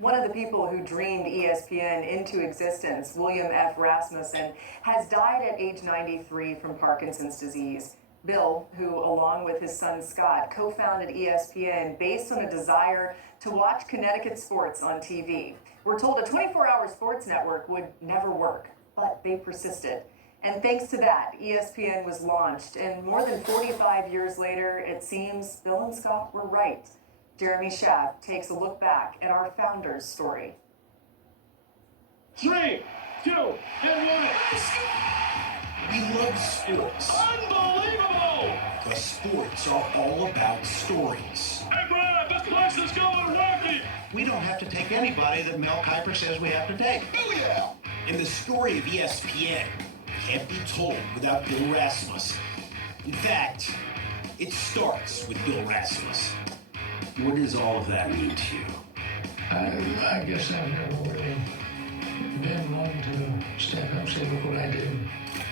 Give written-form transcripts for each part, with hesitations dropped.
One of the people who dreamed ESPN into existence, William F. Rasmussen, has died at age 93 from Parkinson's disease. Bill, who along with his son Scott co-founded ESPN based on a desire to watch Connecticut sports on TV. We're told a 24-hour sports network would never work, but they persisted. And thanks to that, ESPN was launched, and more than 45 years later, it seems Bill and Scott were right. Jeremy Schaff takes a look back at our founders' story. 3, 2, and 1. We love sports. Unbelievable! Because sports are all about stories. Hey, Brad, this place is going wacky! We don't have to take anybody that Mel Kiper says we have to take. Booyah! And the story of ESPN can't be told without Bill Rasmussen. In fact, it starts with Bill Rasmussen. What does all of that mean to you? I guess I've never really been one to stand up and say, look what I did.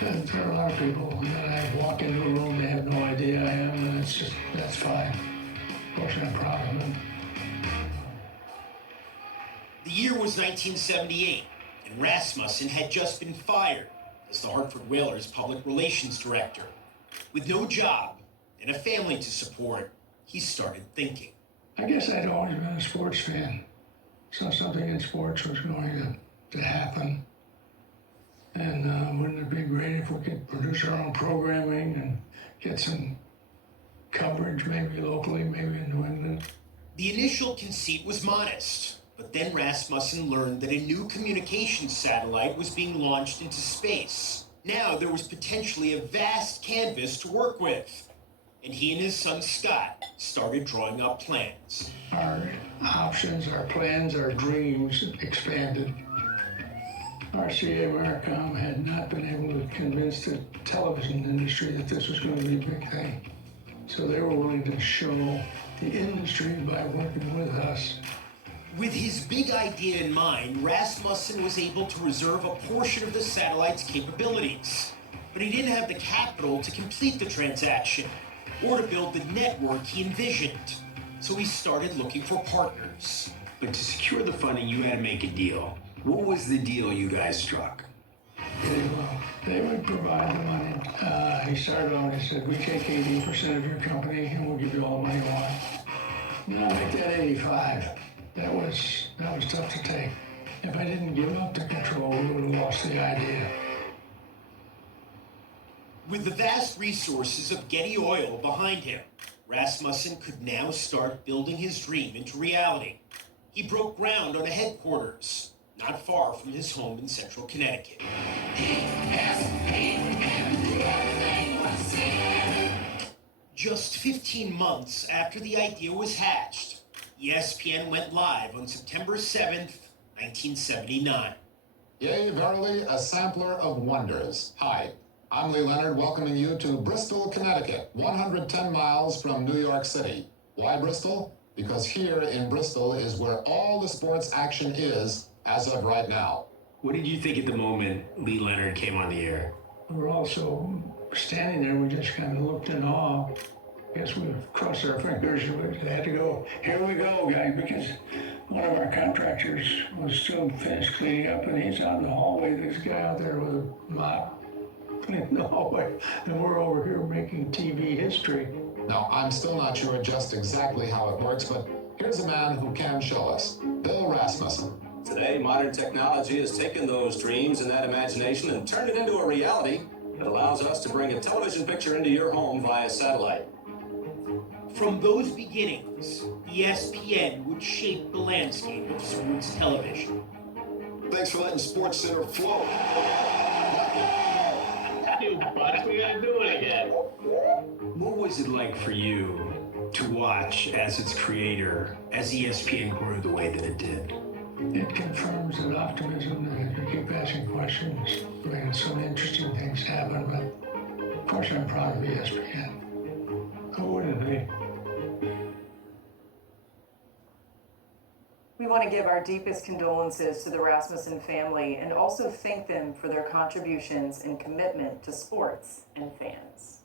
There are a lot of people that I walk into a room, they have no idea I am, and that's fine. Of course, I'm proud of them. The year was 1978, and Rasmussen had just been fired as the Hartford Whalers public relations director. With no job and a family to support, he started thinking. I guess I'd always been a sports fan. So something in sports was going to happen. And wouldn't it be great if we could produce our own programming and get some coverage, maybe locally, maybe in New England? The initial conceit was modest, but then Rasmussen learned that a new communications satellite was being launched into space. Now there was potentially a vast canvas to work with. And he and his son Scott started drawing up plans. Our options, our plans, our dreams expanded. RCA Maricom had not been able to convince the television industry that this was going to be a big thing. So they were willing to show the industry by working with us. With his big idea in mind, Rasmussen was able to reserve a portion of the satellite's capabilities. But he didn't have the capital to complete the transaction or to build the network he envisioned. So he started looking for partners. But to secure the funding, you had to make a deal. What was the deal you guys struck? They would provide the money. He started on, he said, we take 80% of your company and we'll give you all the money you want. Now make that 85. That was tough to take. If I didn't give up the control, we would have lost the idea. With the vast resources of Getty Oil behind him, Rasmussen could now start building his dream into reality. He broke ground on a headquarters, not far from his home in central Connecticut. Just 15 months after the idea was hatched, ESPN went live on September 7th, 1979. Yea, verily, a sampler of wonders. Hi, I'm Lee Leonard, welcoming you to Bristol, Connecticut, 110 miles from New York City. Why Bristol? Because here in Bristol is where all the sports action is as of right now. What did you think at the moment Lee Leonard came on the air? We were also standing there, we just kind of looked in awe. I guess we crossed our fingers and we had to go, here we go, guys, because one of our contractors was still finished cleaning up and he's out in the hallway. This guy out there with a mop cleaning the hallway, and we're over here making TV history. Now, I'm still not sure just exactly how it works, but here's a man who can show us, Bill Rasmussen. Today, modern technology has taken those dreams and that imagination and turned it into a reality that allows us to bring a television picture into your home via satellite. From those beginnings, ESPN would shape the landscape of sports television. Thanks for letting SportsCenter flow. We gotta do it again. What was it like for you to watch as its creator, as ESPN grew the way that it did? It confirms that optimism that if you keep asking questions, some interesting things happen, but of course I'm proud of ESPN. Who wouldn't be? We want to give our deepest condolences to the Rasmussen family and also thank them for their contributions and commitment to sports and fans.